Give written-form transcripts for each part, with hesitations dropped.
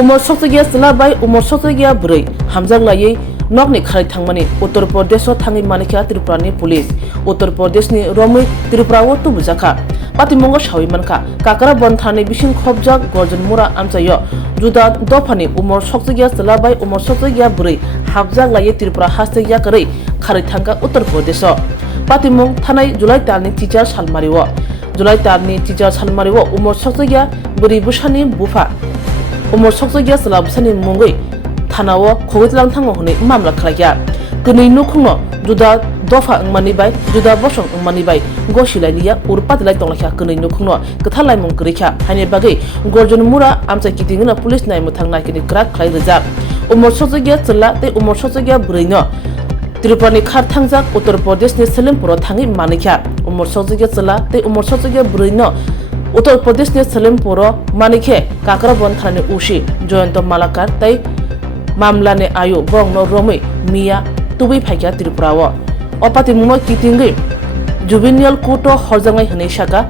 umor soktogia selabai umor soktogia brei hamjak layei nokni khalai thangmani Uttar Pradesh o thangi manikha Tripura ni police Uttar Pradesh ni romui Tripura o tubujaka patimongo shawi manka kakara bonthani bising khobjak gorjon mura amchayo juda dofani umor soktogia selabai umor soktogia brei hamjak layei Tripura hastagya kare khalai thangka Uttar Pradesh o patimong thanai July talni teacher salmariwo July talni teacher salmariwo umor soktogia brei busani bufa umor soktogia selabsani mungoi thanao khogitlang thango hone mamla khlaiya kuni nukhungno juda dofa angmani bai juda bosong angmani bai gosilai liya urpatlai tonglakha kuni nukhungno kathalai mung krikha haine bagai gorjon mura amcha kitingna police nai muthang nai kini krak khlai reja umor soktogia chla te umor soktogia breino Tripura ni khar thangjak Uttar Pradesh ni Selimpuro thangi manikha umor soktogia chla te umor soktogia breino Uttar Pradesh ni Selimpuro manikhe Kakrabon thani ushi Joyanto Malakar tai mamla ne ayu bong no romai miya tubi phaikya Tripura o opati muno kitingi juvenile court o horjangai hne shaka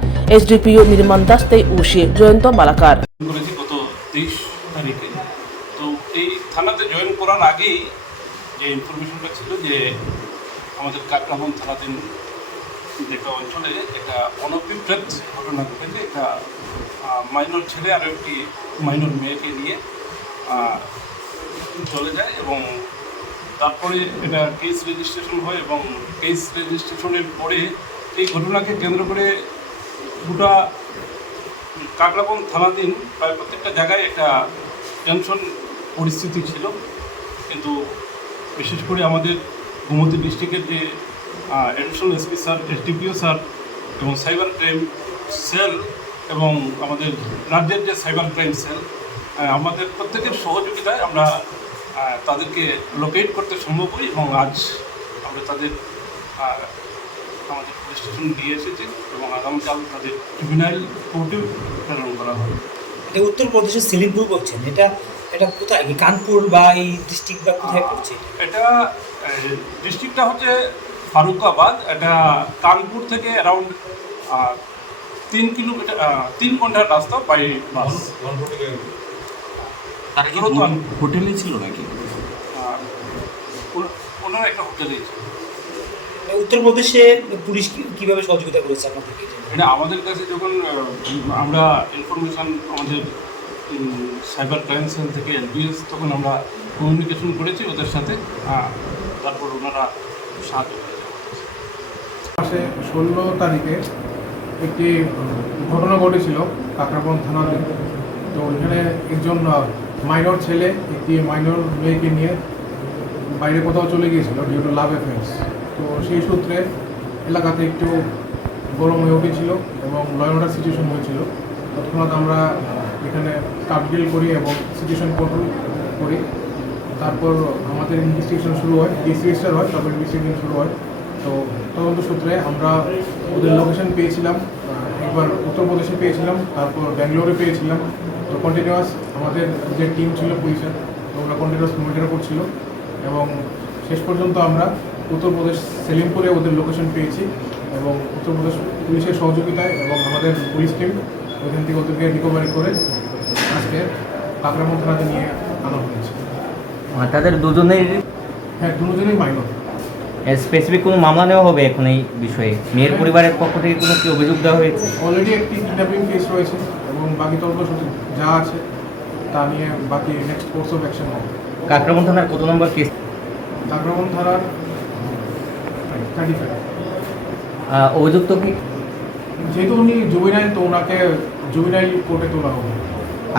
SDPO Nirman Das tai ushi Joyanto Malakar করেছি গত 23 তারিখে। তো এই থানাতে join করার আগেই যে ইনফরমেশনটা ছিল যে আমাদের কাকরাবন থানাধীন একটা অঞ্চলে একটা অনভিপ্রেত ঘটনা ঘটেছে। একটা মাইনর ছেলে আর একটি মাইনর মেয়েকে নিয়ে চলে যায় এবং তারপরে এটা কেস রেজিস্ট্রেশন হয় এবং কেস রেজিস্ট্রেশনের পরে এই ঘটনাকে কেন্দ্র করে গোটা কাকরাবন থানাধীন প্রায় প্রত্যেকটা জায়গায় একটা টেনশন পরিস্থিতি ছিল। কিন্তু বিশেষ করে আমাদের গোমতী ডিস্ট্রিক্টের যে additional SP sir SDPO sir এবং সাইবার ক্রাইম সেল এবং আমাদের রাজ্যের যে সাইবার ক্রাইম সেল আমাদের প্রত্যেকের সহযোগিতায় আমরা তাদেরকে লোকেট করতে সম্ভব হই এবং আজ আমরা তাদের আমাদের পুলিশ স্টেশন দিয়ে এসেছি এবং আগামীকাল তাদের জুভেনাইল কোর্টে প্রেরণ করা হবে। উত্তরপ্রদেশের সেলিমপুর বলছেন, এটা এটা কোথায়, কানপুর বা এই ডিস্ট্রিক্ট বা কোথায় পড়ছে? এটা ডিস্ট্রিক্টটা হচ্ছে ফারুকাবাদ। এটা কানপুর থেকে অ্যারাউন্ড 3 কিলোমিটার 3 ঘন্টার রাস্তা বাই বাস। তারা কি হোটেলে ছিল নাকি? ওনারা একটা হোটেলে ছিল। উত্তরপ্রদেশে পুলিশ কিভাবে সহযোগিতা করেছে আপনাদেরকে? এটা আমাদের কাছে যখন আমরা ইনফরমেশান আমাদের সাইবার ক্রাইম সেল থেকে এলবিএস তখন আমরা কমিউনিকেশন করেছি ওদের সাথে, তারপর ওনারা সাহায্য মাসে 16 তারিখে একটি ঘটনা ঘটেছিল কাকরাবন থানাতে। তো এখানে একজন মাইনর ছেলে একটি মাইনর মেয়েকে নিয়ে বাইরে কোথাও চলে গিয়েছিল ডিউ টু লাভ অ্যাফেয়ার্স। তো সেই সূত্রে এলাকাতে একটু গরম হয়ে উঠেছিল এবং ল অ্যান্ড অর্ডার সিচুয়েশন হয়েছিল। তৎক্ষণাৎ আমরা এখানে কাবডিল করি এবং সিচুয়েশন কন্ট্রোল করি। তারপর আমাদের ইনভেস্টিগেশন শুরু হয়, কেস রেজিস্টার হয়, তারপর ইনভেস্টিগেশন শুরু হয়। তো তদন্ত সূত্রে আমরা ওদের লোকেশন পেয়েছিলাম, একবার উত্তরপ্রদেশে পেয়েছিলাম, তারপর ব্যাঙ্গালোরে পেয়েছিলাম। তো কন্টিনিউয়াস আমাদের যে টিম ছিল পুলিশের, তো ওরা কন্টিনিউয়াস মনিটর করছিল এবং শেষ পর্যন্ত আমরা উত্তরপ্রদেশ সেলিমপুরে ওদের লোকেশন পেয়েছি এবং উত্তরপ্রদেশ পুলিশের সহযোগিতায় এবং আমাদের পুলিশ টিম ওইখান থেকে ওদেরকে রিকভারি করে আজকে কাকরাবন থানাতে নিয়ে আনা হয়েছে। তাদের দুজনের হ্যাঁ, দুজনেই মাইনর। স্পেসিফিক কোনো মামলা নেওয়া হবে এখন এই বিষয়ে? মেয়ের পরিবারের পক্ষ থেকে কোনো কি অভিযোগ দেওয়া হয়েছে? অলরেডি একটি কিডন্যাপিং কেস রয়েছে এবং বাকি তদন্ত যা আছে তা নিয়ে বাকি নেক্সট কোর্স অফ অ্যাকশন হবে। কাকরাবন থানার কত নম্বর কেস? কাকরাবন থানার 35। অভিযুক্ত কি? যেহেতু উনি জুভেনাইল, তো ওনাকে জুভেনাইল কোর্টে তোলা হবে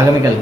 আগামীকাল।